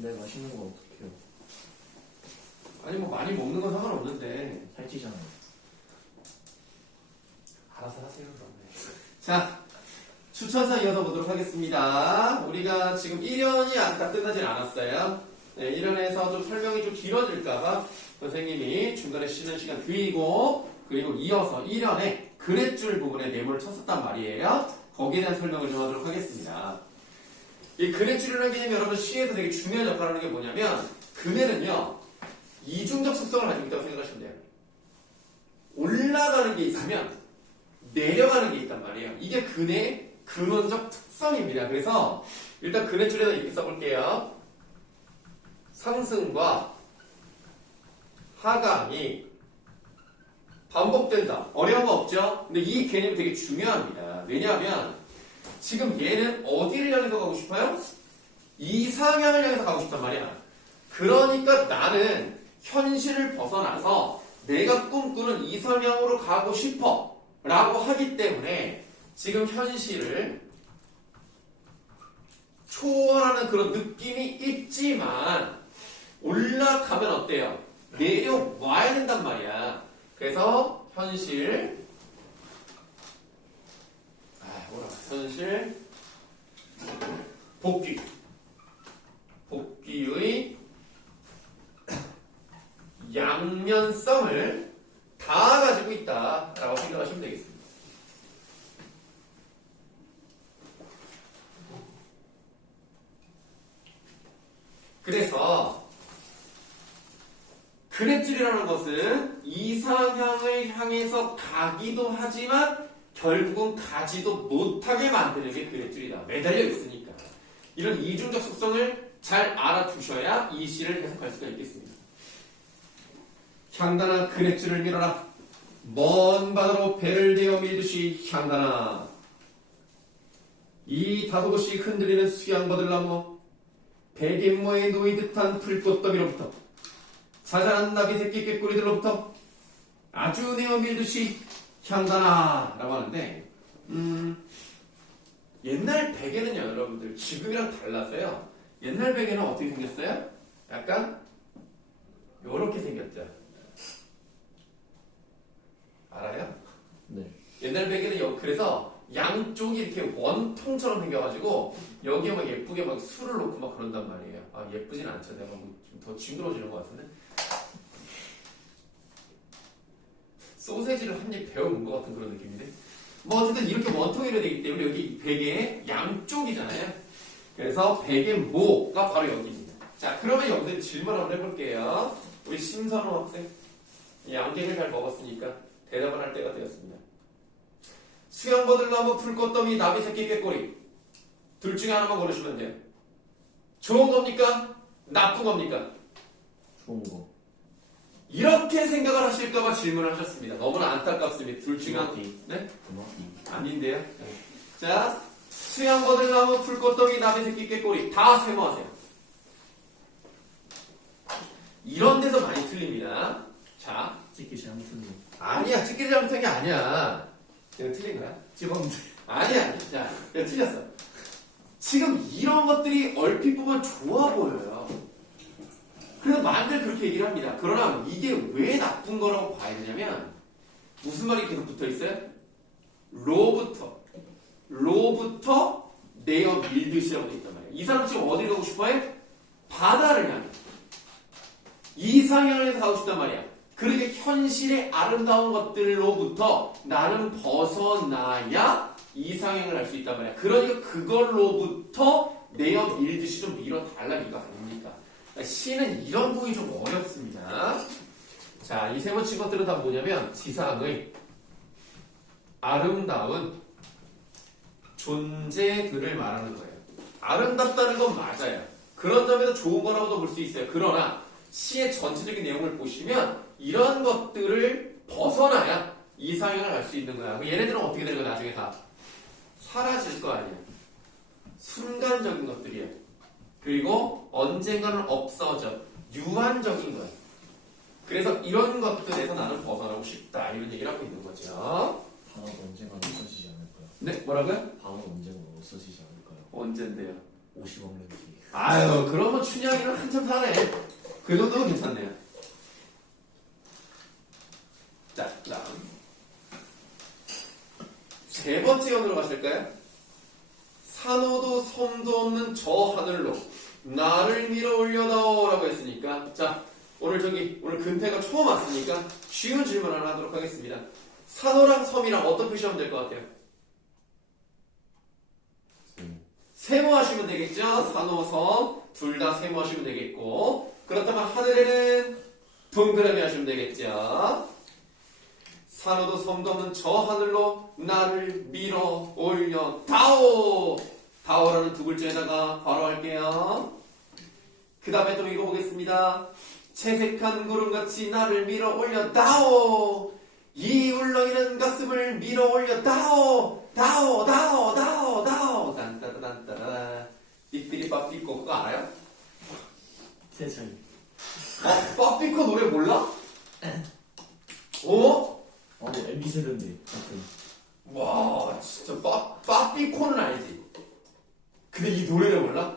근데 맛있는 거 어떡해요? 아니 뭐 많이 먹는 건 상관없는데 살찌잖아요. 알아서 하세요 그러면. 자, 추천사 이어서 보도록 하겠습니다. 우리가 지금 1년이 다 끝나진 않았어요. 네, 1년에서 좀 설명이 좀 길어질까봐 선생님이 중간에 쉬는 시간 드리고 그리고 이어서 1년에 그랫줄 부분에 네모를 쳤었단 말이에요. 거기에 대한 설명을 좀 하도록 하겠습니다. 이 그랫줄이라는 개념이 여러분 시에서 되게 중요한 역할을 하는 게 뭐냐면 그네는요 이중적 속성을 가지고 있다고 생각하시면 돼요. 올라가는 게 있으면 내려가는 게 있단 말이에요. 이게 그네의 근원적 특성입니다. 그래서 일단 그네줄에다 이렇게 써볼게요. 상승과 하강이 반복된다. 어려운 거 없죠? 근데 이 개념이 되게 중요합니다. 왜냐하면 지금 얘는 어디를 향해서 가고 싶어요? 이상향을 향해서 가고 싶단 말이야. 그러니까 나는 현실을 벗어나서 내가 꿈꾸는 이상향으로 가고 싶어 라고 하기 때문에 지금 현실을 초월하는 그런 느낌이 있지만 올라가면 어때요? 내려와야 된단 말이야. 그래서 현실 복귀의 양면성을 다 가지고 있다라고 생각하시면 되겠습니다. 그래서 그랫줄이라는 것은 이상향을 향해서 가기도 하지만 결국은 가지도 못하게 만드는 게 그랫줄이다. 매달려 있으니까. 이런 이중적 속성을 잘 알아두셔야 이 시를 해석할 수가 있겠습니다. 향단아 그랫줄을 밀어라. 먼 바다로 배를 대어 밀듯이 향단아. 이 다소곳이 흔들리는 수양버들나무 백인모에 놓인 듯한 풀꽃더미로부터 자잘한 나비새끼 꾀꼬리들로부터 아주 내어 밀듯이 향단아 라고 하는데 옛날 베개는요 여러분들 지금이랑 달라서요. 옛날 베개는 어떻게 생겼어요? 약간 요렇게 생겼죠. 알아요? 네. 옛날 베개는 그래서 양쪽이 이렇게 원통처럼 생겨가지고 여기에 막 예쁘게 막 술을 놓고 막 그런단 말이에요. 아 예쁘진 않죠. 내가 뭐 좀 더 징그러지는 것 같은데. 소세지를 한 입 베어 먹은 것 같은 그런 느낌인데. 뭐 어쨌든 이렇게 원통이라 되기 때문에 여기 베개의 양쪽이잖아요. 그래서 베개모가 바로 여기입니다. 자 그러면 여기서 질문 한번 해볼게요. 우리 심선호 학생 양갱을 잘 먹었으니까 대답을 할 때가 되었습니다. 수양버들나무 풀꽃더미 나비새끼 꾀꼬리 둘 중에 하나만 고르시면 돼요. 좋은 겁니까? 나쁜 겁니까? 좋은 거. 이렇게 생각을 하실까봐 질문을 하셨습니다. 너무나 안타깝습니다. 둘 중에 하나. 주먹이. 네? 주먹이. 아닌데요. 네. 자, 수양버들나무 풀꽃더미 나비새끼 꾀꼬리 다 세모하세요. 이런 데서 많이 틀립니다. 자, 찍기 잘못했네. 아니야. 찍기를 잘못한 게 아니야. 이거 틀린 거야? 찍었는데. 아니야. 자, 이거 틀렸어. 지금 이런 것들이 얼핏 보면 좋아 보여요. 그래서 많이들 그렇게 얘기를 합니다. 그러나 이게 왜 나쁜 거라고 봐야 되냐면 무슨 말이 계속 붙어 있어요? 로부터 내어 밀듯이라고 돼 있단 말이에요. 이 사람 지금 어디 가고 싶어요? 바다를 향해. 이상향에서 가고 싶단 말이야. 그렇게 현실의 아름다운 것들로부터 나는 벗어나야 이상향을 할 수 있단 말이야. 그러니까 그걸로부터 내어 밀듯이 좀 밀어달라 이거 아닙니까? 시는 이런 부분이 좀 어렵습니다. 자, 이 세 번째 것들은 다 뭐냐면 지상의 아름다운 존재들을 말하는 거예요. 아름답다는 건 맞아요. 그런 점에서 좋은 거라고도 볼 수 있어요. 그러나 시의 전체적인 내용을 보시면 이런 것들을 벗어나야 이상향을 할 수 있는 거야. 얘네들은 어떻게 되는 거야? 나중에 다 사라질 거 아니야. 순간적인 것들이야. 그리고 언젠가는 없어져. 유한적인 거야. 그래서 이런 것들에서 나는 벗어나고 싶다. 이런 얘기를 하고 있는 거죠. 단어가 언젠가 없어지지 않을까요? 네? 뭐라고요? 단어가 언젠가 없어지지 않을까요? 언젠데요? 50억 년 뒤에. 아유, 그러면 춘향이는 한참 사네. 그 정도면 괜찮네요. 자, 그다음 세 번째 연으로 가실까요? 산호도 섬도 없는 저 하늘로 나를 밀어 올려다오라고 했으니까, 자, 오늘 근태가 처음 왔으니까 쉬운 질문 하나 하도록 하겠습니다. 산호랑 섬이랑 어떤 표시하면 될 것 같아요? 세모하시면 되겠죠? 산호, 섬 둘 다 세모하시면 되겠고, 그렇다면 하늘에는 동그라미 하시면 되겠죠? 산호도 섬도 없는 저 하늘로 나를 밀어 올려 다오. 다오라는 두 글자에다가 괄호할게요. 그 다음에 또 읽어보겠습니다. 채색한 구름같이 나를 밀어 올려 다오. 이 울렁이는 가슴을 밀어 올려 다오. 다오 다오 다오 다오. 딴따따딴따라. 삐삐리 빠삐꼬 그거 알아요? 세상에. 빠삐꼬 노래 몰라? 어? MB 세대인데 같은. 와, 진짜 빠삐코는 알지? 근데 이 노래를 몰라?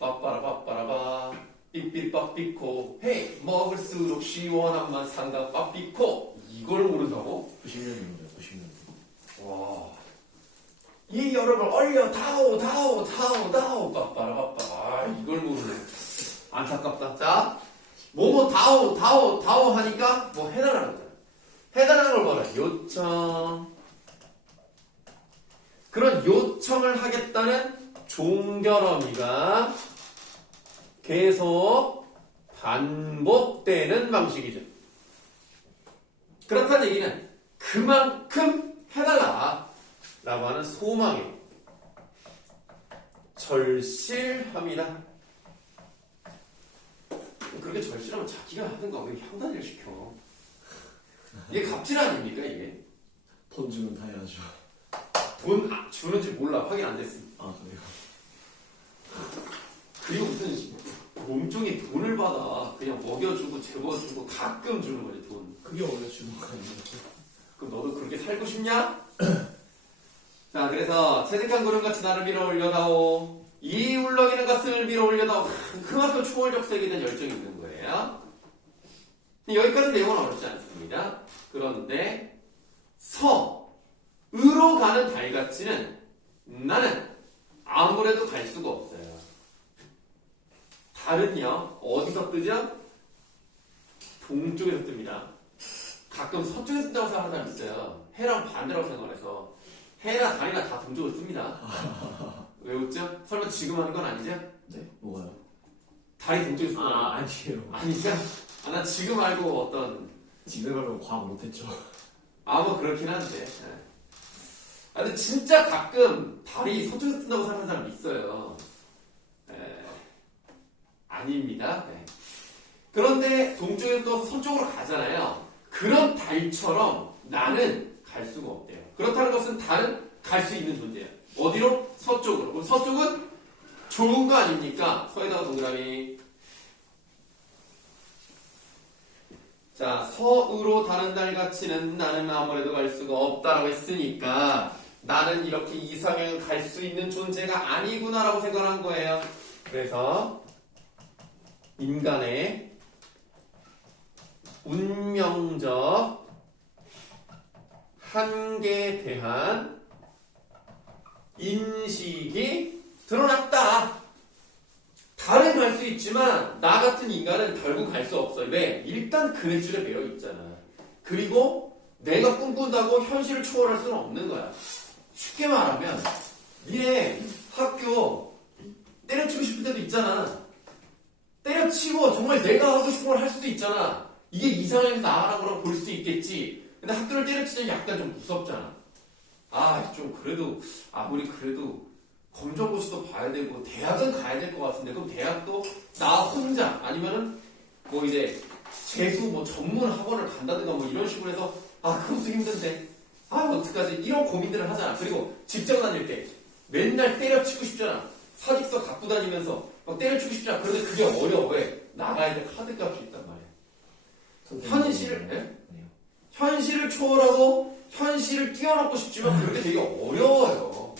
빠빠라빠빠라바 삐삐 빠삐코 헤이 먹을수록 시원한 맛 산다 빠삐코. 이걸 모른다고? 90년입니다. 90년. 와, 이 여름을 얼려 다오 다오 다오 다오 빠빠라빠빠. 아, 이걸 모르네. 안타깝다. 자, 뭐뭐 다오 다오 다오 하니까 뭐 해달라는 거야. 해달라는 걸 봐라. 요청. 그런 요청을 하겠다는 종결어미가 계속 반복되는 방식이죠. 그렇다는 얘기는 그만큼 해달라 라고 하는 소망에 절실합니다. 그렇게 절실하면 자기가 하든가 왜 향단이를 시켜. 이게 갑질 아닙니까 이게? 돈 주면 다 해야죠. 돈 주는지 몰라. 확인 안 됐습니다. 아 그래요? 그리고 무슨 몸종이 돈을 받아. 그냥 먹여주고 재워주고 가끔 주는 거지 돈. 그게 원래 주는 거 아니에요? 그럼 너도 그렇게 살고 싶냐? 자, 그래서 채색한 구름같이 나를 밀어 올려다오. 이 울렁이는 가슴을 밀어 올려다오. 그만큼 초월적색에 대한 열정이 있는 거예요. 여기까지 내용은 어렵지 않습니다. 그런데 서으로 가는 달같이는 나는 아무래도 갈 수가 없어요. 달은요 어디서 뜨죠? 동쪽에서 뜹니다. 가끔 서쪽에서 뜬다고 생각하는 사람 있어요. 해랑 반대라고 생각해서 해나 달이나 다 동쪽으로 뜹니다. 왜 웃죠? 설마 지금 하는 건 아니죠? 네? 뭐가요? 달이 동쪽에서 뜬다. 아니에요. 아니죠? 나 지금 알고 어떤 지금 말고 과학 못했죠. 뭐 그렇긴 한데. 근데 진짜 가끔 달이 서쪽에서 뜬다고 생각하는 사람 있어요. 아닙니다. 네. 그런데 동쪽에서 떠서 서쪽으로 가잖아요. 그런 달처럼 나는 갈 수가 없대요. 그렇다는 것은 달은 갈 수 있는 존재예요. 어디로? 서쪽으로. 그럼 서쪽은 좋은 거 아닙니까? 서에다가 동그라미. 자, 서으로 다른 달같이는 나는 아무래도 갈 수가 없다라고 했으니까 나는 이렇게 이상향을 갈 수 있는 존재가 아니구나라고 생각한 거예요. 그래서 인간의 운명적 한계에 대한 인식이 드러났다. 달은 갈 수 있지만 나 같은 인간은 결국 갈 수 없어요. 왜? 일단 그네줄에 매여 있잖아. 그리고 내가 꿈꾼다고 현실을 초월할 수는 없는 거야. 쉽게 말하면 니네 학교 때려치고 싶을 때도 있잖아. 때려치고 정말 내가 하고 싶은 걸 할 수도 있잖아. 이게 이상하게 나라고 볼 수도 있겠지. 근데 학교를 때려치면 약간 좀 무섭잖아. 좀 그래도 아무리 그래도 검정고시도 봐야 되고 대학은 가야 될 것 같은데 그럼 대학도 나 혼자 아니면은 뭐 이제 재수 뭐 전문 학원을 간다든가 뭐 이런 식으로 해서 그것도 힘든데 어떡하지 이런 고민들을 하잖아. 그리고 직장 다닐 때 맨날 때려치고 싶잖아. 사직서 갖고 다니면서 막 때려치고 싶잖아. 그런데 그게 어려워. 왜? 나가야 될 카드값이 있단 말이야. 현실을 초월하고 현실을 뛰어넘고 싶지만 그렇게 되게 어려워요.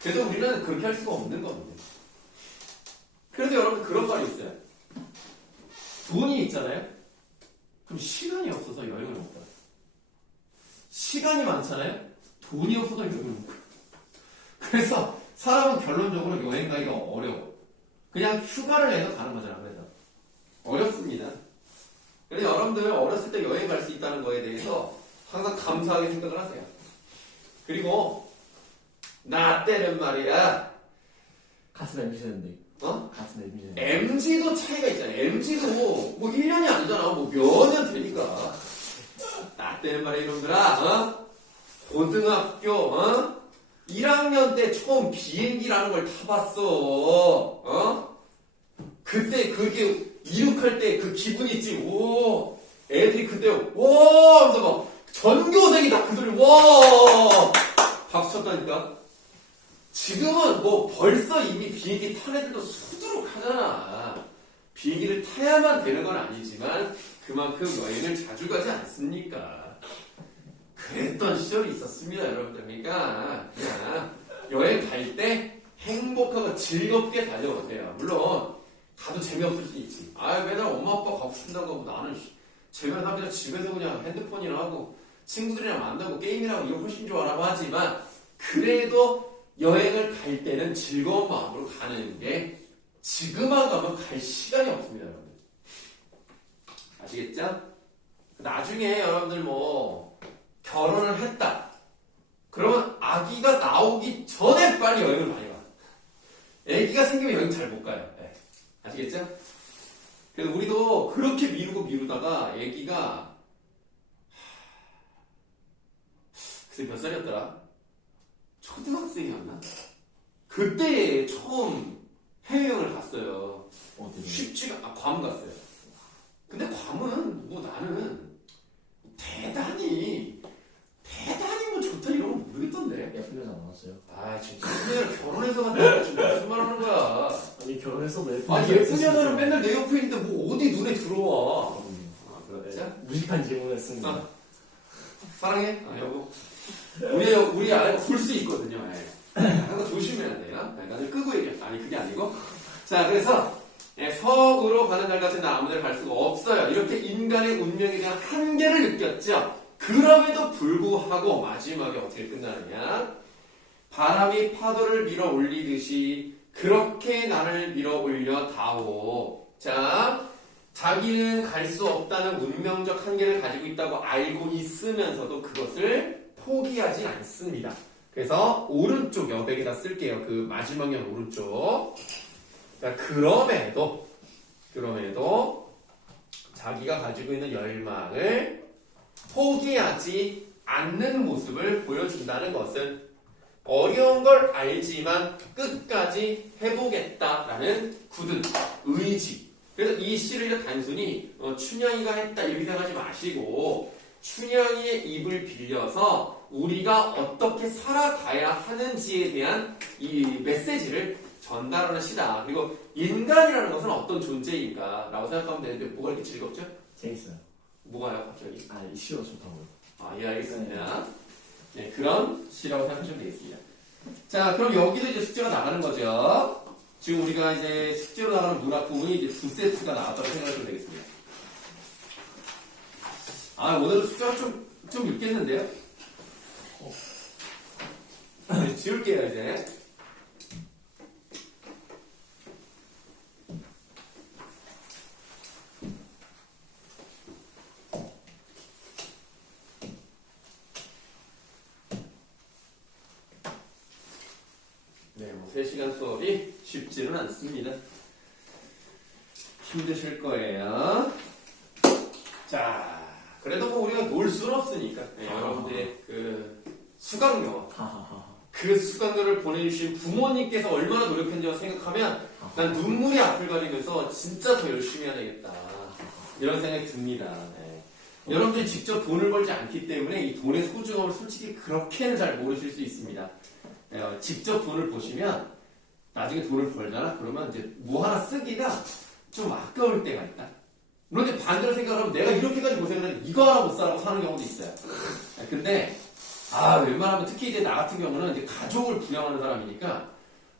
그래서 우리는 그렇게 할 수가 없는 겁니다. 그래서 여러분 그런 말이 있어요. 돈이 있잖아요. 그럼 시간이 없어서 여행을 못 가요. 시간이 많잖아요. 돈이 없어서 여행을 못 가요. 그래서 사람은 결론적으로 여행 가기가 어려워. 그냥 휴가를 내서 가는 거잖아. 그래서 어렵습니다. 그래서 여러분들 어렸을 때 여행 갈 수 있다는 거에 대해서 항상 감사하게 생각을 하세요. 그리고 나 때는 말이야. 같은 MZ인데. 어? 같은 MZ. MG도 차이가 있잖아. MG도 뭐 1년이 아니잖아. 뭐 몇 년 되니까. 나 때는 말이야 이놈들아. 어? 고등학교 1학년 때 처음 비행기라는 걸 타봤어. 어? 그때 그게 이륙할 때 그 기분 있지. 오, 애들이 그때 와 하면서 막 전교생이 다 그 소리 와 박수 쳤다니까. 지금은 뭐 벌써 이미 비행기 탄 애들도 수두룩하잖아. 비행기를 타야만 되는 건 아니지만 그만큼 여행을 자주 가지 않습니까? 그랬던 시절이 있었습니다, 여러분들. 그러니까 그냥 여행 갈 때 행복하고 즐겁게 다녀오세요. 물론 가도 재미없을 수 있지. 아, 맨날 엄마 아빠 가고 싶다고 하고 나는 재미없다 그냥 집에서 그냥 핸드폰이나 하고 친구들이랑 만나고 게임이나 하고 이거 훨씬 좋아라고 하지만 그래도 여행을 갈 때는 즐거운 마음으로 가는 게 지금 안 가면 갈 시간이 없습니다, 여러분들. 아시겠죠? 나중에 여러분들 뭐 결혼을 했다. 그러면 아기가 나오기 전에 빨리 여행을 많이 가. 아기가 생기면 여행 잘 못 가요. 네. 아시겠죠? 그래서 우리도 그렇게 미루다가 아기가 글쎄 몇 살이었더라? 초등학생이었나? 그때 처음 해외여행을 갔어요. 쉽지가 괌 갔어요. 근데 괌은 뭐 나는 대단히 뭐 좋다 이런 거 모르겠던데. 예쁜 여자 많았어요. 아 지금 그녀를 결혼해서 갔다 지금 무슨 말 하는 거야. 아니 결혼했어도 예쁜 아니 예쁜 여자는 맨날 내 옆에 있는데 뭐 어디 눈에 들어와. 아 그렇죠? 무식한 질문을 했습니다. 아, 사랑해? 아 여보 우리 아이가 볼 수 있거든요. 항상 조심해야 돼요. 나는 끄고 얘기해. 아니 그게 아니고 자 그래서 서으로 가는 날 같은 날 아무 데를 갈 수가 없어요. 이렇게 인간의 운명에 대한 한계를 느꼈죠. 그럼에도 불구하고 마지막에 어떻게 끝나느냐. 바람이 파도를 밀어 올리듯이 그렇게 나를 밀어 올려 다오. 자, 자기는 갈 수 없다는 운명적 한계를 가지고 있다고 알고 있으면서도 그것을 포기하지 않습니다. 그래서 오른쪽 여백에다 쓸게요. 그 마지막 연 오른쪽. 자, 그럼에도 자기가 가지고 있는 열망을 포기하지 않는 모습을 보여준다는 것은 어려운 걸 알지만 끝까지 해보겠다라는 굳은 의지. 그래서 이 시를 단순히 춘향이가 했다 이렇게 생각하지 마시고 춘향이의 입을 빌려서 우리가 어떻게 살아가야 하는지에 대한 이 메시지를 전달하는 시다. 그리고 인간이라는 것은 어떤 존재인가 라고 생각하면 되는데 뭐가 이렇게 즐겁죠? 재밌어요. 뭐가요 갑자기? 이 시가 좋다고요. 예 알겠습니다. 네, 그런 시라고 생각하시면 되겠습니다. 자 그럼 여기도 이제 숙제가 나가는 거죠. 지금 우리가 이제 숙제로 나가는 문학 부분이 이제 2세트가 나왔다고 생각하시면 되겠습니다. 오늘은 숙제가 좀 읽겠는데요? 네, 지울게요 이제. 네, 3시간 수업이 쉽지는 않습니다. 힘드실 거예요. 자, 그래도 뭐 우리가 놀 수는 없으니까. 여러분들의 그 수강료. 그 수강료를 보내주신 부모님께서 얼마나 노력했는지 생각하면 난 눈물이 앞을 가리면서 진짜 더 열심히 해야 되겠다. 이런 생각이 듭니다. 여러분들이 직접 돈을 벌지 않기 때문에 이 돈의 소중함을 솔직히 그렇게는 잘 모르실 수 있습니다. 직접 돈을 보시면 나중에 돈을 벌잖아? 그러면 이제 뭐 하나 쓰기가 좀 아까울 때가 있다. 물론 이제 반대로 생각하면 내가 이렇게까지 고생을 했는데 이거 하나 못 사라고 사는 경우도 있어요. 근데 웬만하면 특히 이제 나 같은 경우는 이제 가족을 부양하는 사람이니까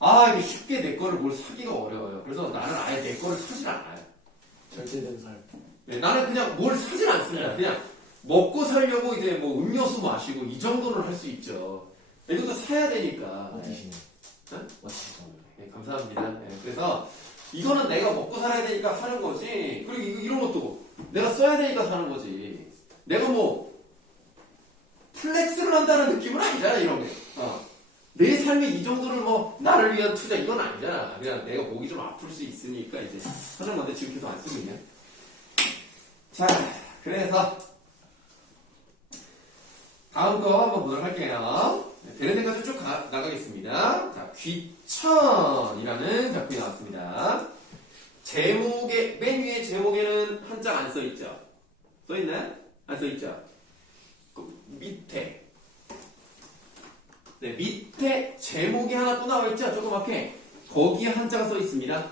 아, 이게 쉽게 내 거를 뭘 사기가 어려워요. 그래서 나는 아예 내 거를 사질 않아요. 절대된 삶. 네, 나는 그냥 뭘 사질 않습니다. 그냥 먹고 살려고 이제 뭐 음료수 마시고 이 정도는 할 수 있죠. 이것도 사야 되니까. 멋지시네. 네? 멋지시네. 네, 감사합니다. 네, 그래서 이거는 내가 먹고 살아야 되니까 사는 거지. 그리고 이런 것도 내가 써야 되니까 사는 거지. 내가 뭐 플렉스를 한다는 느낌은 아니잖아, 이런 게. 내 삶의 이 정도를 뭐 나를 위한 투자 이건 아니잖아. 그냥 내가 목이 좀 아플 수 있으니까 이제 하는 건데 지금 계속 안 쓰고 있네. 자, 그래서 다음 거 한번 보도록 할게요. 되는 데까지 쭉 나가겠습니다. 자, 귀천이라는 작품이 나왔습니다. 제목에, 맨 위에 제목에는 한자 안 써있죠? 써있나요? 안 써있죠? 그 밑에. 네, 밑에 제목이 하나 또 나와있죠? 조그맣게. 거기에 한자가 써있습니다.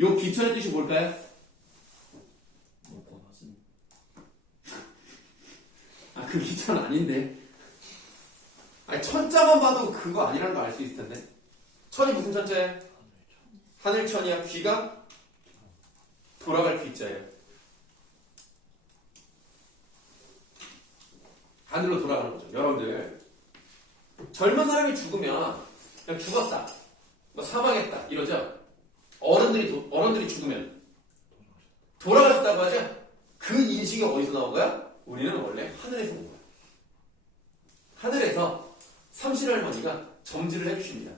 요 귀천의 뜻이 뭘까요? 먹고 봤습니다. 아, 그 귀천 아닌데. 아니, 천자만 봐도 그거 아니라는 거 알 수 있을 텐데. 천이 무슨 천자예요? 하늘천이야. 귀가 돌아갈 귀자예요. 하늘로 돌아가는 거죠. 여러분들, 젊은 사람이 죽으면 그냥 죽었다, 뭐 사망했다 이러죠. 어른들이 죽으면 돌아가셨다고 하죠. 그 인식이 어디서 나온 거야? 우리는 원래 하늘에서 온 거야. 하늘에서 삼신할머니가 점지를 해주십니다.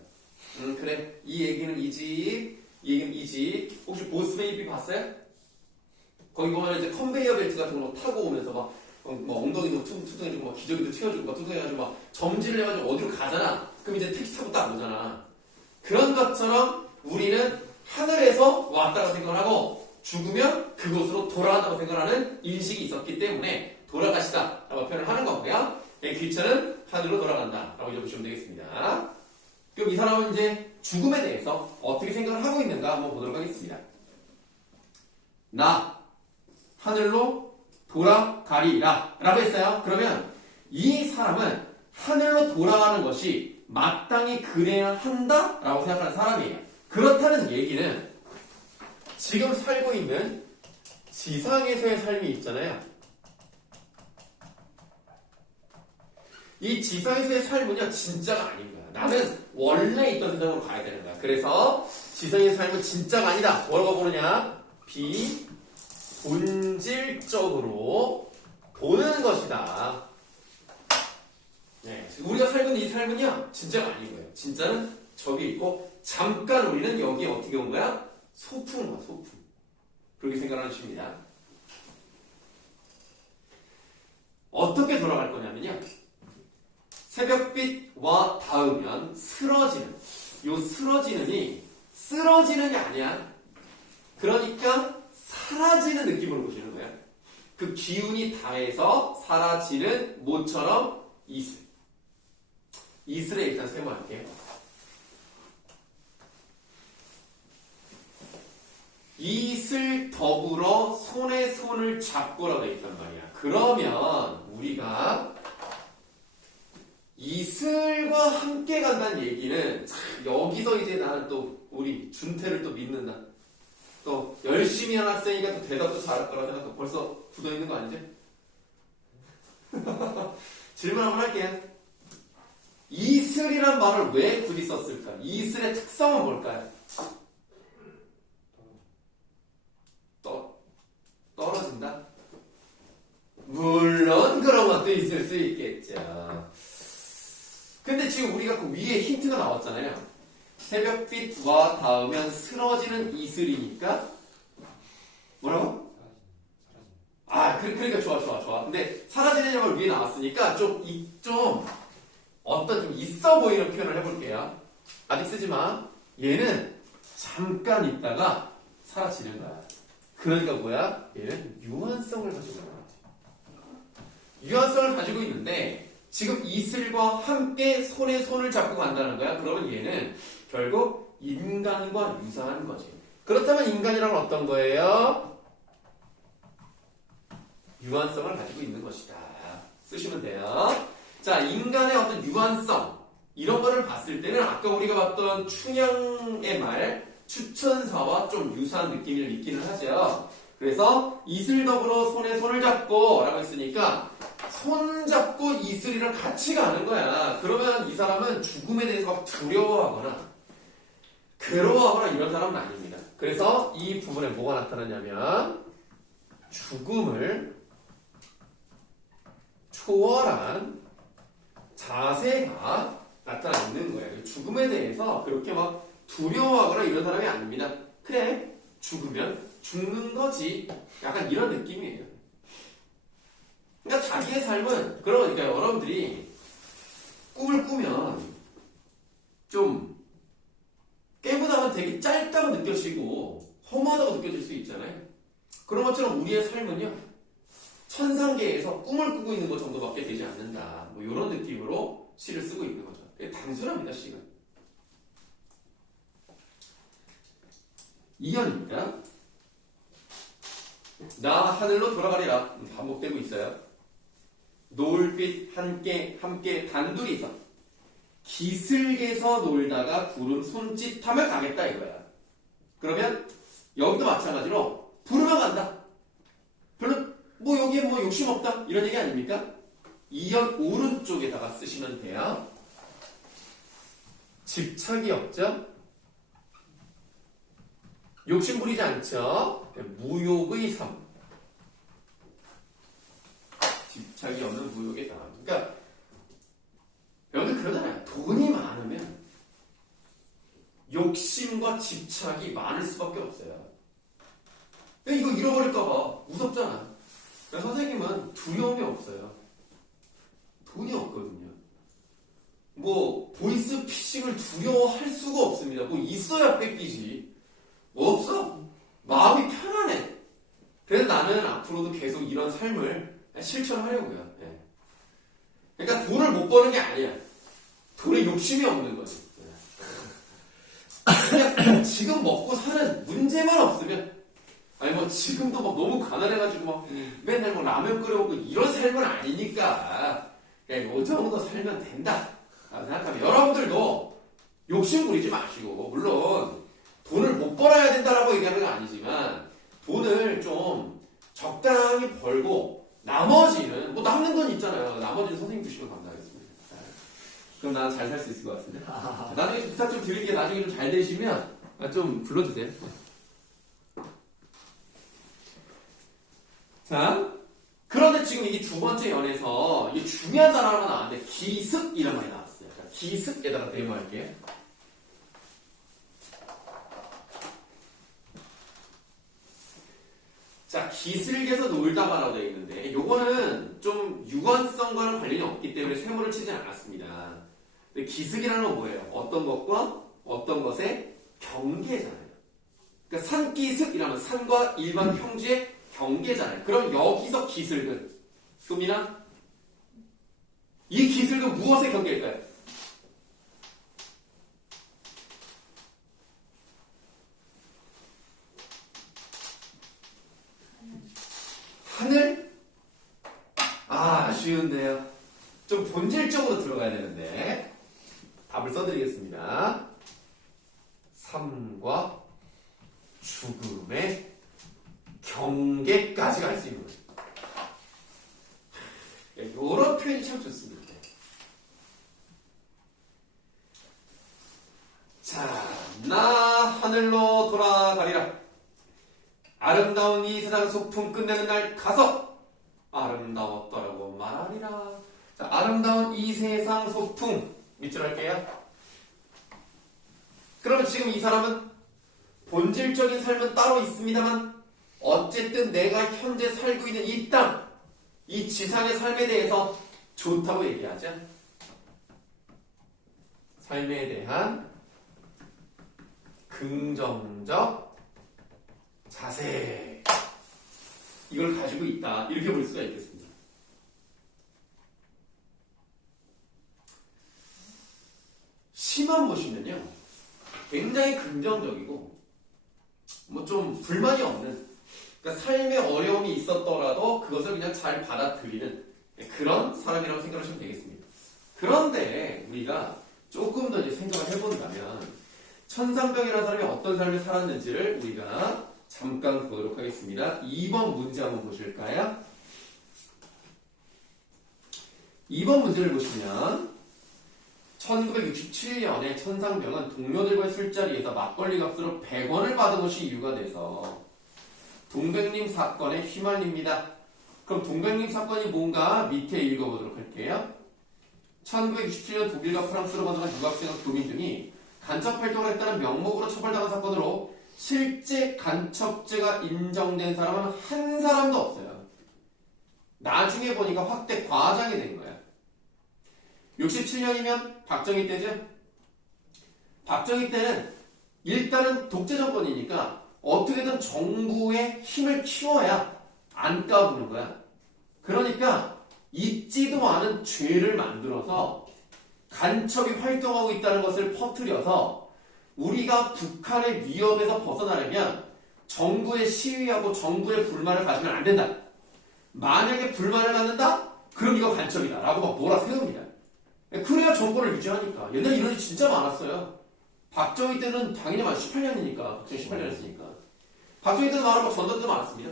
그래, 이 얘기는 이 집, 이 얘기는 이 집. 혹시 보스베이비 봤어요? 거기 보면 이제 컨베이어 벨트 같은 거 타고 오면서 막 엉덩이도 퉁퉁해지고 막 기저귀도 튀어주고 막 퉁퉁해가지고 막 점지를 해가지고 어디로 가잖아. 그럼 이제 택시 타고 딱 오잖아. 그런 것처럼 우리는 하늘에서 왔다고 생각하고 죽으면 그곳으로 돌아간다고 생각하는 인식이 있었기 때문에 돌아가시다 라고 표현을 하는 거고요. 귀천은 하늘로 돌아간다 라고 이제 보시면 되겠습니다. 그럼 이 사람은 이제 죽음에 대해서 어떻게 생각을 하고 있는가 한번 보도록 하겠습니다. 나 하늘로 돌아가리라 라고 했어요. 그러면 이 사람은 하늘로 돌아가는 것이 마땅히 그래야 한다 라고 생각하는 사람이에요. 그렇다는 얘기는 지금 살고 있는 지상에서의 삶이 있잖아요. 이 지상에서의 삶은요, 진짜가 아닌 거야. 나는 원래 있던 세상으로 가야 되는 거야. 그래서 지상의 삶은 진짜가 아니다. 뭐라고 보느냐? 비본질적으로 보는 것이다. 네, 우리가 살고 있는 이 삶은요, 진짜가 아닌 거예요. 진짜는 저기 있고, 잠깐 우리는 여기에 어떻게 온 거야? 소풍 거야, 소풍. 그렇게 생각하는 것입니다. 어떻게 돌아갈 거냐면요. 새벽빛 와 닿으면 쓰러지는. 요 쓰러지는이 쓰러지는이 아니야. 그러니까 사라지는 느낌으로 보시는 거예요. 그 기운이 닿아서 사라지는 모처럼 이슬. 이슬에 일단 세모할게요. 이슬 더불어 손에 손을 잡고라고 돼 있단 말이야. 그러면 우리가 이슬과 함께 간다는 얘기는 여기서 이제 나는 또 우리 준태를 또 믿는다. 또 열심히 한 학생이니까 또 대답도 잘할 거라 생각하고 벌써 굳어 있는 거 아니지? 질문 한번 할게요. 이슬이란 말을 왜 굳이 썼을까? 이슬의 특성은 뭘까요? 떨어진다? 물론 그런 것도 있을 수 있겠죠. 근데 지금 우리가 그 위에 힌트가 나왔잖아요. 새벽빛 와 닿으면 쓰러지는 이슬이니까 뭐라고? 그러니까 좋아. 근데 사라지는 말 위에 나왔으니까 좀 어떤 좀 있어 보이는 표현을 해볼게요. 아직 쓰지 마. 얘는 잠깐 있다가 사라지는 거야. 그러니까 뭐야? 얘는 유한성을 가지고 있는 거지. 유한성을 가지고 있는데 지금 이슬과 함께 손에 손을 잡고 간다는 거야. 그러면 얘는 결국 인간과 유사한 거지. 그렇다면 인간이란 어떤 거예요? 유한성을 가지고 있는 것이다. 쓰시면 돼요. 자, 인간의 어떤 유한성. 이런 거를 봤을 때는 아까 우리가 봤던 춘향의 말 추천사와 좀 유사한 느낌을 있기는 하죠. 그래서 이슬더불어 손에 손을 잡고 라고 했으니까 손 잡고 이슬이랑 같이 가는 거야. 그러면 이 사람은 죽음에 대해서 막 두려워하거나 괴로워하거나 이런 사람은 아닙니다. 그래서 이 부분에 뭐가 나타나냐면 죽음을 초월한 자세가 나타나 있는 거예요. 죽음에 대해서 그렇게 막 두려워하거나 이런 사람이 아닙니다. 그래, 죽으면 죽는 거지. 약간 이런 느낌이에요. 그러니까 자기의 삶은, 그러니까 여러분들이 꿈을 꾸면 좀 깨고 나면 되게 짧다고 느껴지고 허무하다고 느껴질 수 있잖아요. 그런 것처럼 우리의 삶은요, 천상계에서 꿈을 꾸고 있는 것 정도밖에 되지 않는다. 뭐 이런 느낌으로 시를 쓰고 있는 거죠. 단순합니다, 시가. 2연입니다. 나 하늘로 돌아가리라. 반복되고 있어요. 노을빛 함께 단둘이서 기슭에서 놀다가 구름 손짓하며 가겠다 이거야. 그러면 여기도 마찬가지로 부르러 간다. 별로 뭐 여기에 뭐 욕심 없다 이런 얘기 아닙니까? 2연 오른쪽에다가 쓰시면 돼요. 집착이 없죠? 욕심 부리지 않죠? 무욕의 삶. 집착이 없는 무욕의 삶. 그러니까 여러분들 그러잖아요. 돈이 많으면 욕심과 집착이 많을 수밖에 없어요. 이거 잃어버릴까봐 무섭잖아. 그래서 선생님은 두려움이 없어요. 돈이 없거든요. 뭐 보이스 피싱을 두려워할 수가 없습니다. 뭐 있어야 뺏기지. 뭐 없어. 마음이 편안해. 그래서 나는 앞으로도 계속 이런 삶을 실천하려고요. 네. 그러니까 돈을 못 버는 게 아니야. 돈에 욕심이 없는 거지. 그냥 지금 먹고 사는 문제만 없으면, 아니 뭐 지금도 막 너무 가난해가지고 막 맨날 뭐 라면 끓여 먹고 이런 삶은 아니니까 그냥 요 정도 살면 된다 생각하면, 여러분들도 욕심 부리지 마시고, 물론 돈을 못 벌어야 된다라고 얘기하는 건 아니지만 돈을 좀 적당히 벌고 나머지는 뭐 남는 돈 있잖아요. 나머지는 선생님 주시면 감사하겠습니다. 그럼 나는 잘 살 수 있을 것 같습니다. 나중에 부탁 좀 드릴게요. 나중에 좀 잘 되시면 좀 불러주세요. 자, 그런데 지금 이게 두 번째 연에서 이게 중요한 단어가 나왔는데 기슭이란 말이 나왔어요. 기슭에다가 데모할게요. 자, 기슭에서 놀다가라고 되어 있는데 요거는 좀 유관성과는 관련이 없기 때문에 세모를 치지 않았습니다. 근데 기슭이라는 건 뭐예요? 어떤 것과 어떤 것의 경계잖아요. 그러니까 산기슭이라면 산과 일반 평지의 경계잖아요. 그럼 여기서 기슭은 끔이나 이 기슭은 무엇의 경계일까요? 하늘? 쉬운데요. 좀 본질적으로 들어가야 되는데 답을 써드리겠습니다. 삶과 죽음의 경계까지 갈 수 있는 거죠. 이런 표현이 참 좋습니다. 자, 나 하늘로 돌아가리라. 아름다운 이 세상 소풍 끝내는 날 가서 아름다웠더라고 말하리라. 자, 아름다운 이 세상 소풍 밑줄 할게요. 그러면 지금 이 사람은 본질적인 삶은 따로 있습니다만 어쨌든 내가 현재 살고 있는 이 땅, 이 지상의 삶에 대해서 좋다고 얘기하죠. 삶에 대한 긍정적 자세, 이걸 가지고 있다, 이렇게 볼 수가 있겠습니다. 시만 보시면요 굉장히 긍정적이고 뭐 좀 불만이 없는, 그러니까 삶에 어려움이 있었더라도 그것을 그냥 잘 받아들이는 그런 사람이라고 생각하시면 되겠습니다. 그런데 우리가 조금 더 이제 생각을 해본다면 천상병이라는 사람이 어떤 삶을 살았는지를 우리가 잠깐 보도록 하겠습니다. 2번 문제 한번 보실까요? 2번 문제를 보시면 1967년에 천상병은 동료들과의 술자리에서 막걸리 값으로 100원을 받은 것이 이유가 돼서 동백님 사건에 휘말립니다. 그럼 동백님 사건이 뭔가 밑에 읽어보도록 할게요. 1967년 독일과 프랑스로 건너간 유학생과 교민 등이 간첩 활동을 했다는 명목으로 처벌당한 사건으로 실제 간첩죄가 인정된 사람은 한 사람도 없어요. 나중에 보니까 확대 과장이 된 거야. 67년이면 박정희 때죠? 박정희 때는 일단은 독재 정권이니까 어떻게든 정부의 힘을 키워야 안 까부는 거야. 그러니까 있지도 않은 죄를 만들어서 간첩이 활동하고 있다는 것을 퍼뜨려서 우리가 북한의 위협에서 벗어나려면 정부의 시위하고 정부의 불만을 가지면 안 된다. 만약에 불만을 갖는다? 그럼 이거 간첩이다. 라고 막 몰아세웁니다. 그래야 정권을 유지하니까. 옛날에 이런 일이 진짜 많았어요. 박정희 때는 당연히 18년이니까. 박정희 18년 했으니까. 박정희 때도 많았고 전두환 때도 많았습니다.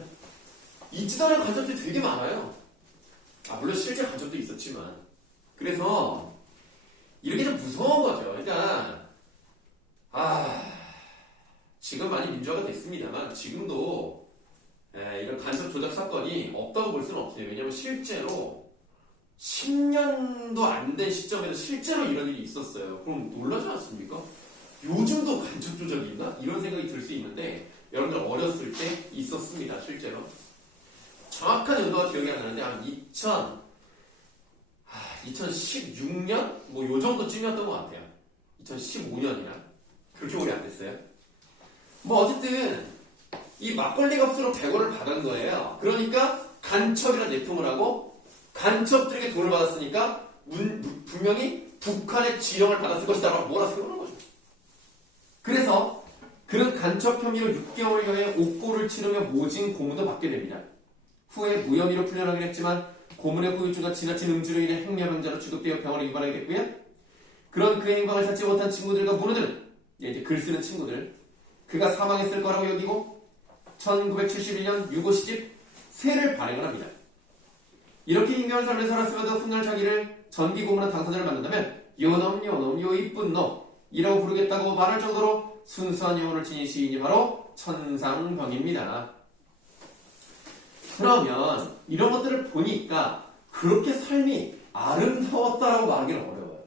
있지도 않은 간첩들이 되게 많아요. 물론 실제 간첩도 있었지만. 그래서 이렇게 좀 무서운 거죠. 그러니까 지금 많이 민주화가 됐습니다만 지금도 이런 간첩 조작 사건이 없다고 볼 수는 없어요. 왜냐하면 실제로 10년도 안 된 시점에서 실제로 이런 일이 있었어요. 그럼 놀라지 않습니까? 요즘도 간첩 조작이 있나? 이런 생각이 들 수 있는데 여러분들 어렸을 때 있었습니다. 실제로. 정확한 연도가 기억이 안 나는데 한 2016년? 뭐 요 정도쯤이었던 것 같아요. 2015년이나 그렇게 오래 안 됐어요. 뭐 어쨌든 이 막걸리 값으로 100원을 받은 거예요. 그러니까 간첩이라는 제품을 하고 간첩들에게 돈을 받았으니까 분명히 북한의 지령을 받았을 것이다 라고 몰아세우는 거죠. 그래서 그는 간첩 혐의로 6개월여의 옥고를 치르며 모진 고문도 받게 됩니다. 후에 무혐의로 풀려나긴 했지만 고문의 후유증과 지나친 음주로 인해 행렬병자로 취급되어 병원에 입원하게 됐고요. 그런 그의 행방을 찾지 못한 친구들과 문우들은 이제 글 쓰는 친구들 그가 사망했을 거라고 여기고 1971년 유고 시집 세를 발행을 합니다. 이렇게 힘겨운 삶을 살았음에도 훗날 자기를 전기 고문한 당사자를 만난다면 요놈 요 이쁜 놈 이라고 부르겠다고 말할 정도로 순수한 영혼을 지닌 시인이 바로 천상병입니다. 그러면 이런 것들을 보니까 그렇게 삶이 아름다웠다라고 말하기는 어려워요.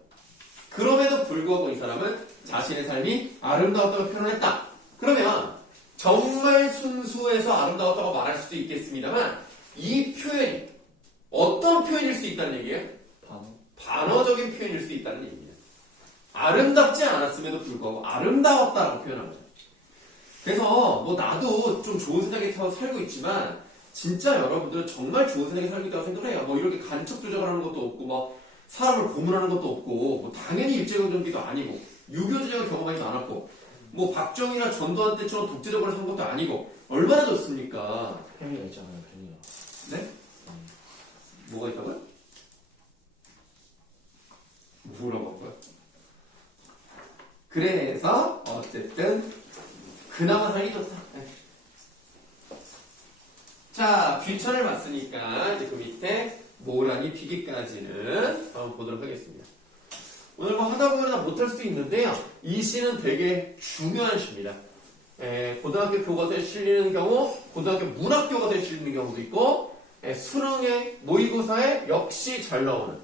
그럼에도 불구하고 이 사람은 자신의 삶이 아름다웠다고 표현을 했다. 그러면 정말 순수해서 아름다웠다고 말할 수도 있겠습니다만 이 표현이 어떤 표현일 수 있다는 얘기예요? 반어적인 표현일 수 있다는 얘기입니다. 아름답지 않았음에도 불구하고 아름다웠다라고 표현한 거죠. 그래서 뭐 나도 좀 좋은 세상에 살고 있지만 진짜 여러분들은 정말 좋은 세상에 살고 있다고 생각해요. 뭐 이렇게 간첩 조작을 하는 것도 없고 뭐 사람을 고문하는 것도 없고 뭐 당연히 일제강점기도 아니고 6.25 전쟁을 경험하지 않았고 뭐 박정희나 전두환 때처럼 독재적으로 산 것도 아니고 얼마나 좋습니까? 팬이가 있잖아요. 팬이가. 네? 뭐가 있다고요? 뭐라고 한 거야? 그래서 어쨌든 그나마 살기 좋다. 네. 자, 귀천을 봤으니까 이제 그 밑에 모란이 피기까지는 한번 보도록 하겠습니다. 오늘 뭐 하다 보면 다 못할 수도 있는데요. 이 시는 되게 중요한 시입니다. 고등학교 교과서에 실리는 경우, 고등학교 문학 교과서에 실리는 경우도 있고, 수능에 모의고사에 역시 잘 나오는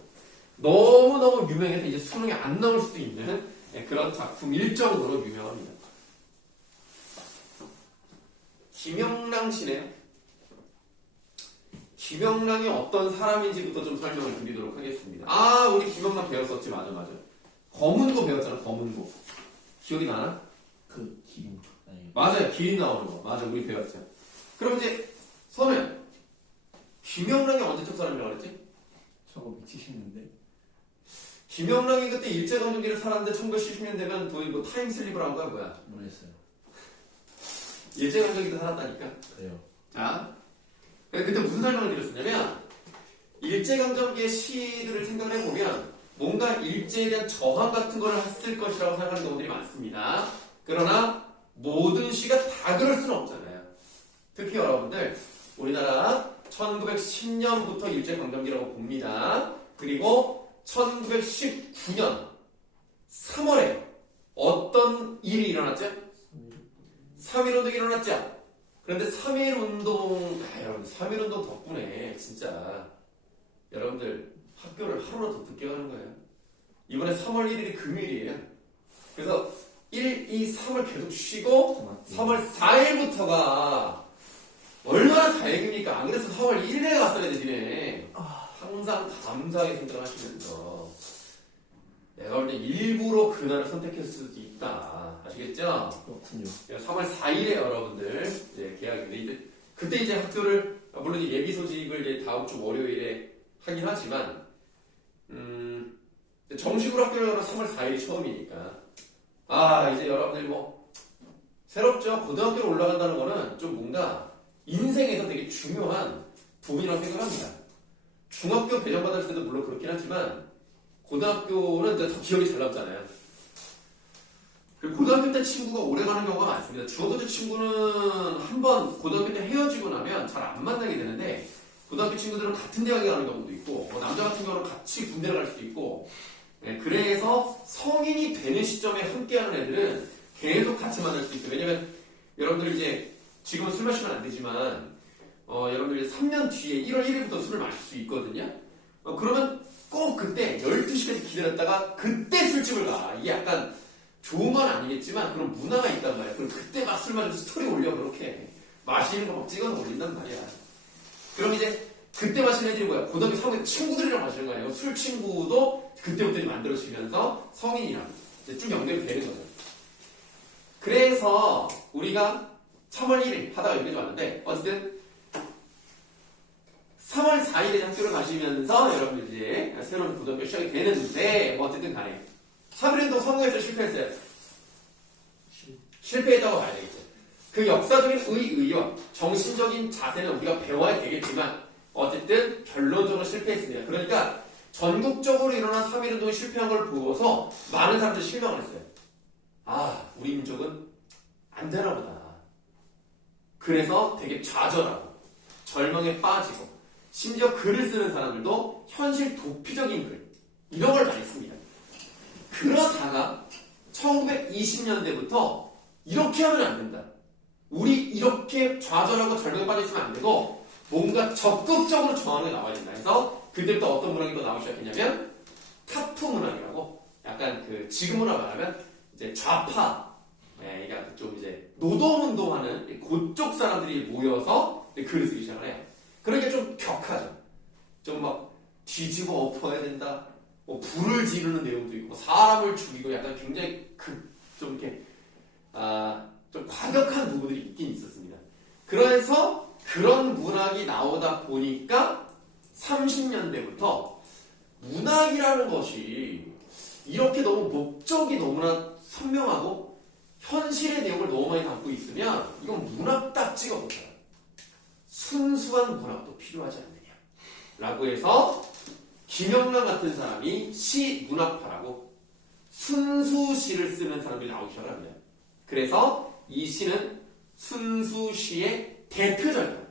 너무너무 유명해서 이제 수능에 안 나올 수도 있는 그런 작품일 정도로 유명합니다. 김영랑 씨네요. 김영랑이 어떤 사람인지부터 좀 설명을 드리도록 하겠습니다. 우리 김영랑 배웠었지. 맞아. 검은고 배웠잖아. 검은고. 기억이 나나? 그 기린. 아니. 맞아요. 기린 나오는 거. 맞아. 우리 배웠죠. 그럼 이제 서면 김영랑이 언제적 사람이라고 그랬지? 1970년대. 김영랑이 그때 일제강점기를 살았는데 1970년 되면 거의 뭐 타임슬립을 한 거야 뭐야? 모르겠어요. 일제강점기도 살았다니까. 그래요. 자, 그때 무슨 설명을 드렸었냐면 일제강점기의 시들을 생각을 해보면 뭔가 일제에 대한 저항 같은 걸 했을 것이라고 생각하는 경우들이 많습니다. 그러나 모든 시가 다 그럴 수는 없잖아요. 특히 여러분들 우리나라 1910년부터 일제강점기라고 봅니다. 그리고 1919년 3월에 어떤 일이 일어났죠? 3.1운동이 일어났죠? 그런데 3.1운동, 여러분들 3.1운동 덕분에 진짜 여러분들 학교를 하루나 더 늦게 가는 거예요. 이번에 3월 1일이 금요일이에요. 그래서 1, 2, 3을 계속 쉬고 3월 4일부터가 얼마나 다행입니까? 안 그래서 3월 1일에 갔어야 되지네. 항상 감사하게 생각하시면서 내가 볼 때 일부러 그날을 선택했을 수도 있다. 아시겠죠? 그렇군요. 3월 4일에 여러분들 개학인데 이제 그때 이제 학교를 물론 예비 소집을 이제 다음 주 월요일에 하긴 하지만 정식으로 학교를 가면 3월 4일이 처음이니까 이제 여러분들 뭐 새롭죠. 고등학교로 올라간다는 거는 좀 뭔가 인생에서 되게 중요한 부분이라고 생각합니다. 중학교 배정받을 때도 물론 그렇긴 하지만 고등학교는 더 기억이 잘 남잖아요. 그리고 고등학교 때 친구가 오래 가는 경우가 많습니다. 중학교 때 친구는 한번 고등학교 때 헤어지고 나면 잘 안 만나게 되는데 고등학교 친구들은 같은 대학에 가는 경우도 있고 남자 같은 경우는 같이 군대를 갈 수도 있고 그래서 성인이 되는 시점에 함께하는 애들은 계속 같이 만날 수 있어요. 왜냐면 여러분들 이제 지금은 술 마시면 안 되지만 여러분들 3년 뒤에 1월 1일부터 술을 마실 수 있거든요. 그러면 꼭 그때 12시까지 기다렸다가 그때 술집을 가. 이게 약간 좋은 건 아니겠지만 그런 문화가 있단 말이야. 그럼 그때 막 술 마셔서 스토리 올려 그렇게 마시는 거 막 찍어서 올린단 말이야. 그럼 이제 그때 마시는 애들이 뭐야? 고등학교 3학년 친구들이랑 마시는 거예요. 술 친구도 그때부터 만들어지면서 성인이랑 이제 쭉 연결이 되는 거죠. 그래서 우리가 3월 1일 하다가 여기까지 왔는데 어쨌든 3월 4일에 학교를 가시면서 여러분들 이제 새로운 고등학교 시작이 되는데 뭐 어쨌든 간에 3.1운동 성공해서 실패했어요. 실패했다고 봐야 되겠죠. 그 역사적인 의의와 정신적인 자세는 우리가 배워야 되겠지만 어쨌든 결론적으로 실패했습니다. 그러니까 전국적으로 일어난 3.1운동이 실패한 걸 보고서 많은 사람들이 실망을 했어요. 우리 민족은 안 되나 보다. 그래서 되게 좌절하고 절망에 빠지고 심지어 글을 쓰는 사람들도 현실 도피적인 글 이런 걸 많이 씁니다. 그러다가 1920년대부터 이렇게 하면 안 된다. 우리 이렇게 좌절하고 절망에 빠져있으면 안 되고 뭔가 적극적으로 저항에 나와야 된다 해서 그때부터 어떤 문학이 또 나오기 시작했냐면 타프 문학이라고 약간 그 지금 문학 말하면 이제 좌파 그러니까 좀 이제 노동운동하는 그쪽 사람들이 모여서 글을 쓰기 시작을 해요. 그러니까 좀 격하죠. 좀 막 뒤집어 엎어야 된다. 뭐 불을 지르는 내용도 있고 사람을 죽이고 약간 굉장히 좀 이렇게 좀 과격한 부분들이 있긴 있었습니다. 그래서 그런 문학이 나오다 보니까 30년대부터 문학이라는 것이 이렇게 너무 목적이 너무나 선명하고 현실의 내용을 너무 많이 담고 있으면 이건 문학답지가 못해요. 순수한 문학도 필요하지 않느냐 라고 해서 김영란 같은 사람이 시 문학파라고 순수시를 쓰는 사람들이 나오기 시작을 합니다. 그래서 이 시는 순수시의 대표적이에요.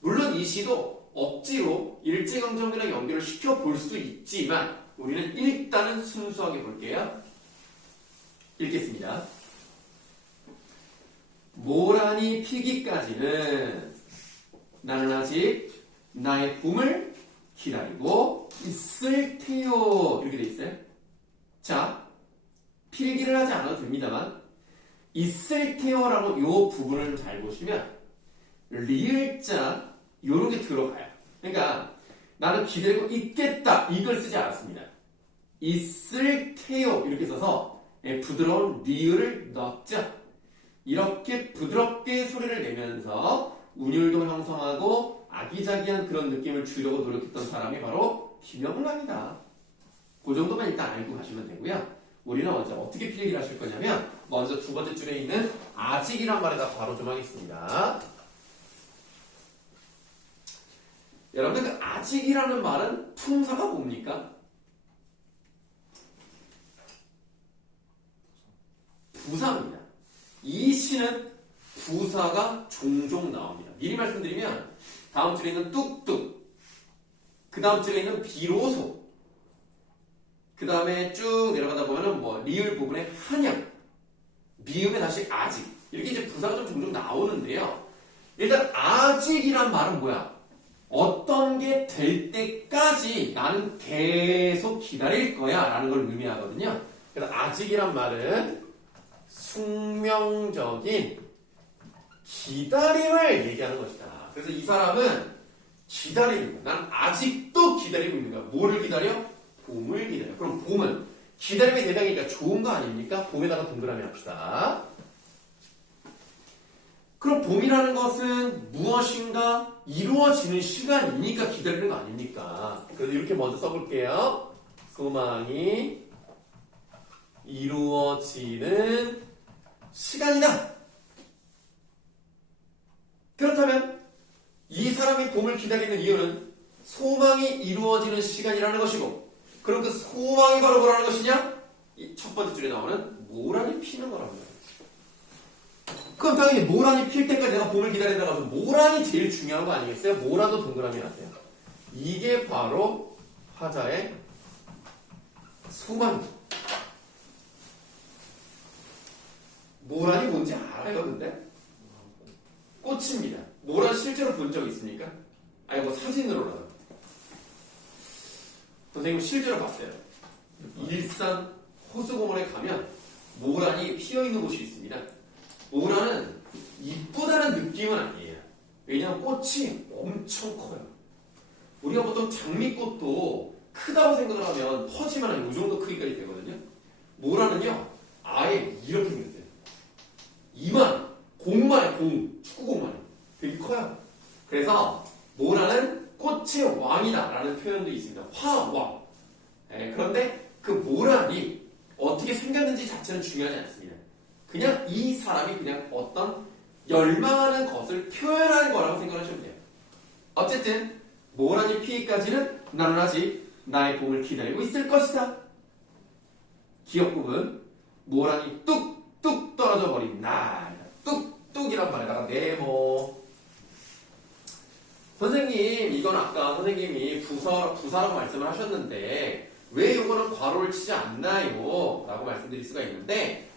물론 이 시도 억지로 일제강점기랑 연결을 시켜볼 수도 있지만 우리는 일단은 순수하게 볼게요. 읽겠습니다. 모란이 피기까지는 나는 아직 나의 봄을 기다리고 있을 테요. 이렇게 돼 있어요. 자, 필기를 하지 않아도 됩니다만 있을 테요라고 요 부분을 잘 보시면 리을자 요런 게 들어가요. 그러니까 나는 기다리고 있겠다 이걸 쓰지 않았습니다. 있을 테요 이렇게 써서 부드러운 리을을 넣었죠. 이렇게 부드럽게 소리를 내면서 운율도 형성하고 아기자기한 그런 느낌을 주려고 노력했던 사람이 바로 김영란이다. 그 정도만 일단 알고 가시면 되고요. 우리는 먼저 어떻게 필기를 하실 거냐면 먼저 두 번째 줄에 있는 아직이란 말에다 바로 좀 하겠습니다. 여러분들 그 아직이라는 말은 품사가 뭡니까? 부사입니다. 이 시는 부사가 종종 나옵니다. 미리 말씀드리면 다음 줄에 있는 뚝뚝, 그 다음 줄에 있는 비로소, 그 다음에 쭉 내려가다 보면은 뭐 리을 부분에 한양, 미음에 다시 아직, 이렇게 이제 부사가 좀 종종 나오는데요. 일단 아직이란 말은 뭐야? 어떤 게 될 때까지 나는 계속 기다릴 거야 라는 걸 의미하거든요. 그래서 아직이란 말은 숙명적인 기다림을 얘기하는 것이다. 그래서 이 사람은 기다리는 거야. 난 아직도 기다리고 있는 거야. 뭐를 기다려? 봄을 기다려. 그럼 봄은 기다림의 대상이니까 좋은 거 아닙니까? 봄에다가 동그라미 합시다. 그럼 봄이라는 것은 무엇인가 이루어지는 시간이니까 기다리는 거 아닙니까? 그래서 이렇게 먼저 써볼게요. 소망이 이루어지는 시간이다. 그렇다면 이 사람이 봄을 기다리는 이유는 소망이 이루어지는 시간이라는 것이고, 그럼 그 소망이 바로 뭐라는 것이냐? 이 첫 번째 줄에 나오는 모란이 피는 거랍니다. 그럼 당연히 모란이 필 때까지 내가 봄을 기다린다고 해서 모란이 제일 중요한 거 아니겠어요? 모란도 동그라미 하세요. 이게 바로 화자의 소망이죠. 모란이 뭔지 알아요, 근데? 꽃입니다. 모란 실제로 본 적 있습니까? 아니, 뭐 사진으로라도. 선생님 실제로 봤어요. 일산 호수공원에 가면 모란이 피어있는 곳이 있습니다. 모란은 이쁘다는 느낌은 아니에요. 왜냐하면 꽃이 엄청 커요. 우리가 보통 장미꽃도 크다고 생각을 하면 퍼지면 이 정도 크기까지 되거든요. 모란은요, 아예 이렇게 생겼어요. 이만, 공만해, 공, 축구공만해. 되게 커요. 그래서 모란은 꽃의 왕이다라는 표현도 있습니다. 화왕. 그런데 그 모란이 어떻게 생겼는지 자체는 중요하지 않습니다. 그냥 이 사람이 그냥 어떤 열망하는 것을 표현하는 거라고 생각하시면 돼요. 어쨌든 모란이 피기까지는 나는 아직 나의 봄을 기다리고 있을 것이다. 기억 부분 모란이 뚝뚝 떨어져 버린 날. 뚝뚝이란 말에다가 네모. 선생님, 이건 아까 선생님이 부사라고 말씀을 하셨는데 왜 이거는 괄호를 치지 않나요? 라고 말씀드릴 수가 있는데,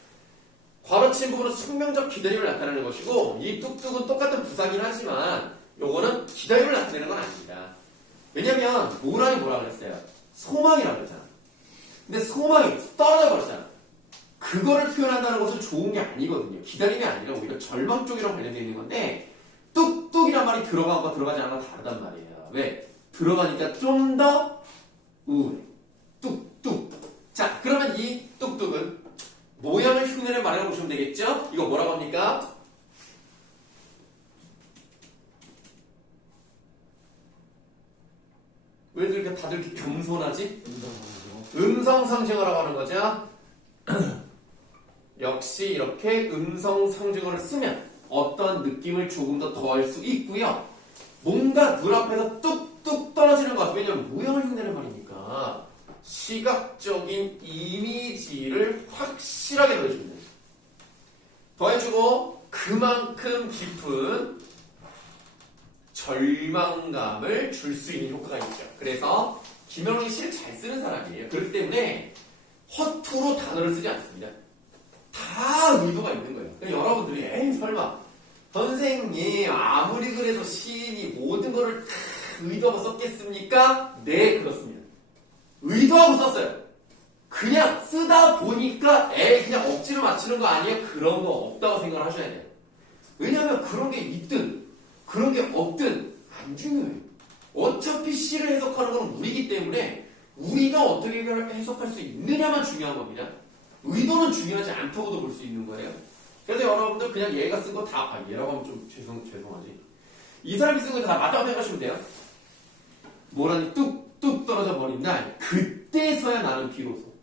괄호 친 부분은 숙명적 기다림을 나타내는 것이고, 이 뚝뚝은 똑같은 부사긴 하지만 요거는 기다림을 나타내는 건 아닙니다. 왜냐면 모란이 뭐라 그랬어요? 소망이라고 그랬잖아. 근데 소망이 떨어져 버렸잖아. 그거를 표현한다는 것은 좋은 게 아니거든요. 기다림이 아니라 오히려 절망 쪽이랑 관련되어 있는 건데, 뚝뚝이란 말이 들어간 거 들어가지 않은 건 다르단 말이에요. 왜? 들어가니까 좀 더 우울해. 뚝뚝. 자, 그러면 이 뚝뚝은 모양을 흉내를 말해 보시면 되겠죠? 이거 뭐라고 합니까? 왜 이렇게 다들 이렇게 겸손하지? 음성상징어라고 하는 거죠. 역시 이렇게 음성상징어를 쓰면 어떤 느낌을 조금 더 더할 수 있고요. 뭔가 눈앞에서 뚝뚝 떨어지는 것 같아요. 왜냐하면 모양을 흉내를 말이니까 시각적인 이미지를 확실하게 넣어주면 돼요. 더해주고 그만큼 깊은 절망감을 줄 수 있는 효과가 있죠. 그래서 김영희 씨를 잘 쓰는 사람이에요. 그렇기 때문에 허투루 단어를 쓰지 않습니다. 다 의도가 있는 거예요. 그러니까 여러분들이 에이 설마 선생님 아무리 그래도 시인이 모든 거를 다 의도하고 썼겠습니까? 네, 그렇습니다. 의도하고 썼어요. 그냥 쓰다 보니까 에이 그냥 억지로 맞추는 거 아니에요? 그런 거 없다고 생각을 하셔야 돼요. 왜냐하면 그런 게 있든 그런 게 없든 안 중요해요. 어차피 시를 해석하는 건 우리이기 때문에 우리가 어떻게 해석할 수 있느냐만 중요한 겁니다. 의도는 중요하지 않다고도 볼 수 있는 거예요. 그래서 여러분들 그냥 얘가 쓴 거 다, 얘라고 하면 좀 죄송하지. 이 사람이 쓴 거 다 맞다고 생각하시면 돼요. 모란이 뚝뚝 떨어져 버린 날, 그때서야 나는 비로소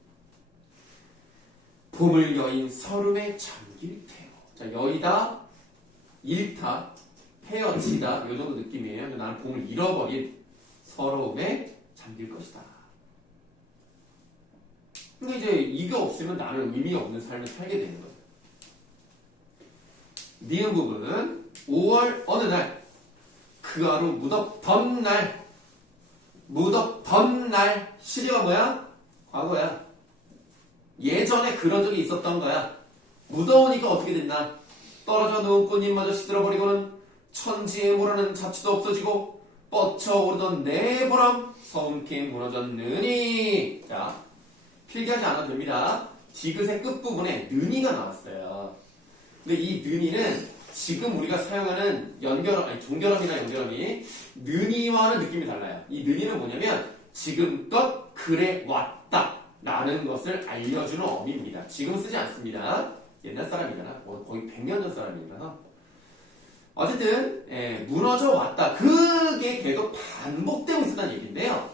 봄을 여인 서름에 잠길 테고. 자, 여의다, 잃다, 헤어지다, 이 정도 느낌이에요. 나는 봄을 잃어버린 서러움에 잠길 것이다. 근데 이제 이게 없으면 나는 의미 없는 삶을 살게 되는 거예요. 니은 부분 5월 어느 날 그 하루 무덥던 날 무덥던 날 시제가 뭐야? 과거야. 예전에 그런 적이 있었던 거야. 무더우니까 어떻게 됐나? 떨어져 누운 꽃잎마저 시들어버리고는 천지에 모라는 자취도 없어지고 뻗쳐오르던 내 보람 성케 무너졌느니. 자, 필기하지 않아도 됩니다. 디귿의 끝부분에 느니가 나왔어요. 근데 이 느니는 지금 우리가 사용하는 종결음이나 연결음이 느니와는 느낌이 달라요. 이 느니는 뭐냐면 지금껏 그래 왔다 라는 것을 알려주는 어미입니다. 지금 쓰지 않습니다. 옛날 사람이잖아. 거의 100년 전 사람이라서. 어쨌든 무너져 왔다. 그게 계속 반복되고 있었다는 얘기인데요.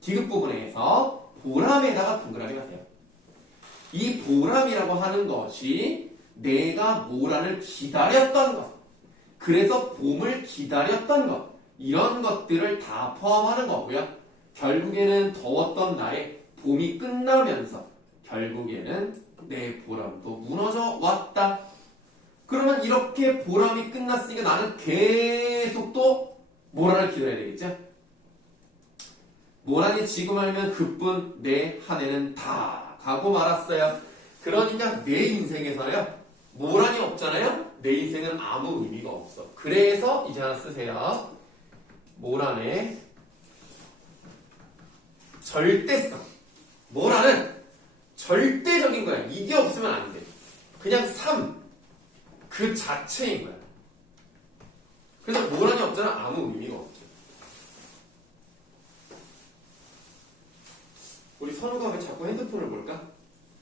디귿 부분에서 보람에다가 동그라미 하세요. 이 보람이라고 하는 것이 내가 모란을 기다렸던 것, 그래서 봄을 기다렸던 것, 이런 것들을 다 포함하는 거고요. 결국에는 더웠던 나의 봄이 끝나면서 결국에는 내 보람도 무너져 왔다. 그러면 이렇게 보람이 끝났으니까 나는 계속 또 모란을 기다려야 되겠죠? 모란이 지금 알면 그뿐 내 한 해는 다 가고 말았어요. 그러니까 내 인생에서요. 모란이 없잖아요? 내 인생은 아무 의미가 없어. 그래서 이제 하나 쓰세요. 모란의 절대성. 모란은 절대적인 거야. 이게 없으면 안 돼. 그냥 삶. 그 자체인 거야. 그래서 모란이 없잖아. 아무 의미가 없죠. 우리 선우가 왜 자꾸 핸드폰을 볼까?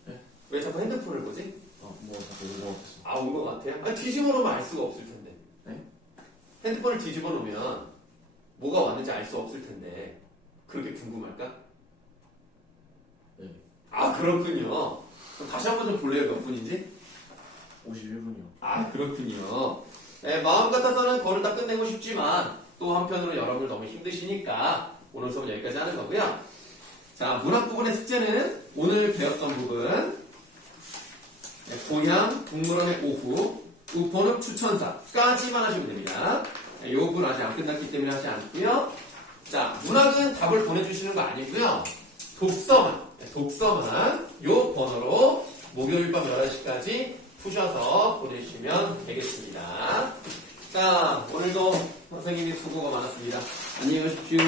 네? 왜 자꾸 핸드폰을 보지? 뭐 자꾸 온것 같아서. 아, 온 것 같아요? 아니, 뒤집어 놓으면 알 수가 없을 텐데. 네? 핸드폰을 뒤집어 놓으면 뭐가 왔는지 알 수 없을 텐데. 그렇게 궁금할까? 네. 아, 그렇군요. 그럼 다시 한번 좀 볼래요? 몇 분인지? 51분이요. 아, 그렇군요. 네, 마음 같아서는 거를 다 끝내고 싶지만 또 한편으로 여러분들 너무 힘드시니까 오늘 수업 여기까지 하는 거고요. 자, 문학 부분의 숙제는 오늘 배웠던 부분 고향, 동물원의 오후, 우포는 추천사까지만 하시면 됩니다. 이 부분 아직 안 끝났기 때문에 하지 않고요. 자, 문학은 답을 보내주시는 거 아니고요. 독서만 요 번호로 목요일 밤 11시까지 푸셔서 보내주시면 되겠습니다. 자, 오늘도 선생님이 수고가 많았습니다. 안녕히 가십시오.